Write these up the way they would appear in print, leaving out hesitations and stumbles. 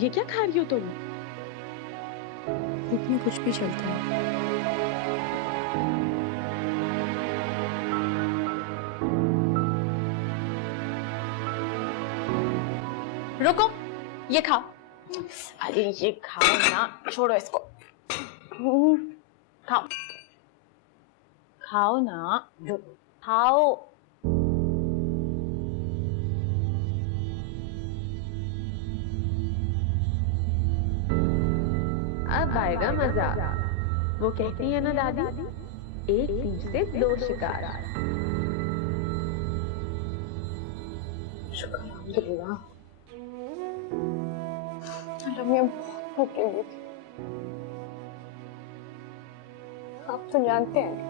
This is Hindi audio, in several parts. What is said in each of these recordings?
ये क्या खा रही हो तुम? धूप में कुछ भी चलता है। रुको, ये खाओ। अरे ये खाओ ना, छोड़ो इसको। खाओ खाओ ना, खाओ। अब आएगा मजा। वो कहती है ना दादी, एक तीर से दो शिकार। शुक्र रम्या बहुत भूख लगी थी। आप तो जानते हैं।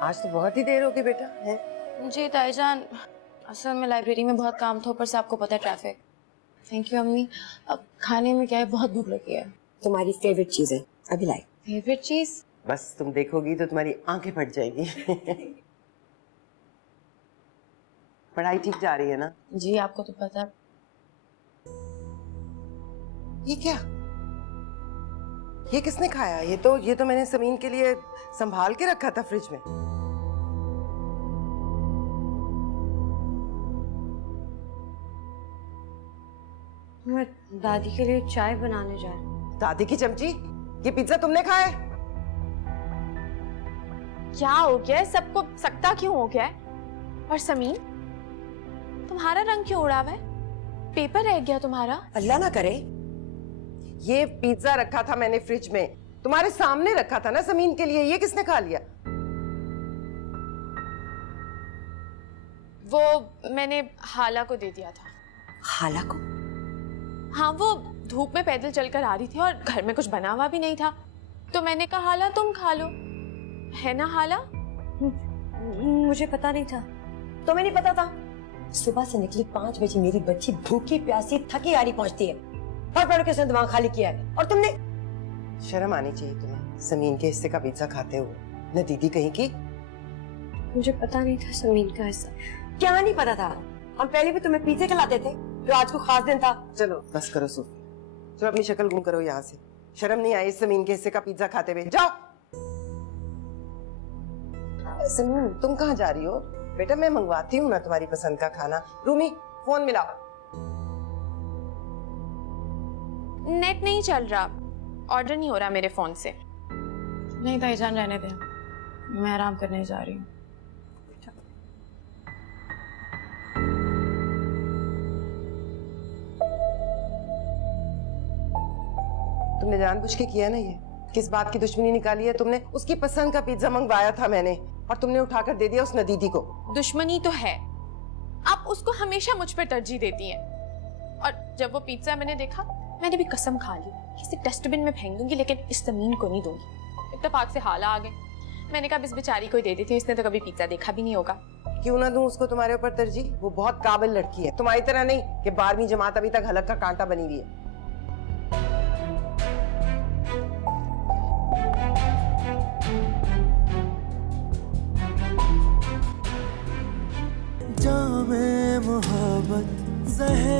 आज तो बहुत ही देर हो गई बेटा है। जी ताईजान, असल में लाइब्रेरी में बहुत काम था, ऊपर से आपको पता है ट्रैफिक। थैंक यू अम्मी। अब खाने में क्या है, बहुत भूख लगी है। तुम्हारी फेवरेट चीज है, अभी लाई। फेवरेट चीज? बस तुम देखोगी तो तुम्हारी आंखें फट जाएंगी। पढ़ाई ठीक जा रही है ना? जी आपको तो पता है। ये क्या? ये किसने खाया? ये तो मैंने समीन के लिए संभाल के रखा था फ्रिज में। मैं दादी के लिए चाय बनाने जा रही हूँ। दादी की चमची, ये पिज्जा तुमने खाया? क्या हो गया है? सबको सकता क्यों हो गया है? और समीन, तुम्हारा रंग क्यों उड़ा हुआ है? पेपर रह गया तुम्हारा? अल्लाह ना करे। ये पिज्जा रखा था मैंने फ्रिज में, तुम्हारे सामने रखा था ना समीन के लिए, ये किसने खा लिया? वो मैंने हाला को दे दिया था। खाला को? हाँ, वो धूप में पैदल चलकर आ रही थी और घर में कुछ बना हुआ भी नहीं था, तो मैंने कहा हाला तुम खा लो, है ना हाला? मुझे पता नहीं था। तुम्हें नहीं पता था? सुबह से निकली 5 बजे मेरी बच्ची भूखी प्यासी थकी हारी पहुंचती है, और पढ़ के उसने दिमाग खाली किया है, और तुमने। शर्म आनी चाहिए तुम्हें समीन के हिस्से का पिज्जा खाते हुए। न दीदी कहीं की। मुझे पता नहीं था समीन का हिस्सा। क्या नहीं पता था? हम पहले भी तुम्हें पिज्जे खिलाते थे, जो आज को खास दिन था। चलो बस करो सूफी, चलो अपनी शक्ल गुम करो यहाँ से। शर्म नहीं आई समीन के हिस्से का पिज्जा खाते हुए? जाओ। समीन तुम कहाँ जा रही हो? बेटा मैं मंगवाती हूँ ना तुम्हारी पसंद का खाना। रूमी फोन मिलाओ। नेट नहीं चल रहा, ऑर्डर नहीं हो रहा मेरे फोन से। नहीं ताईजान, रहने दे, मैं आराम करने जा रही हूँ। तुमने जानबूझ के किया ना ये? किस बात की दुश्मनी निकाली है तुमने? उसकी पसंद का पिज्जा मंगवाया था मैंने और तुमने उठाकर दे दिया उस नदीदी को। दुश्मनी तो है, आप उसको हमेशा मुझ पर तरजीह देती हैं। और जब वो पिज्जा मैंने देखा, मैंने भी कसम खा ली इसे डस्टबिन में फेंक दूंगी, लेकिन इस जमीन को नहीं दूंगी। इत्तेफाक से हाला आ गए, मैंने कहा इस बेचारी को ही दे देती हूँ, इसने तो कभी पिज्जा देखा भी नहीं होगा। क्यों ना दूं उसको तुम्हारे ऊपर तरजीह? वो बहुत काबिल लड़की है, तुम्हारी तरह नहीं कि 12वीं जमात अभी तक हलक का कांटा बनी हुई है। जामे मोहब्बत ज़हे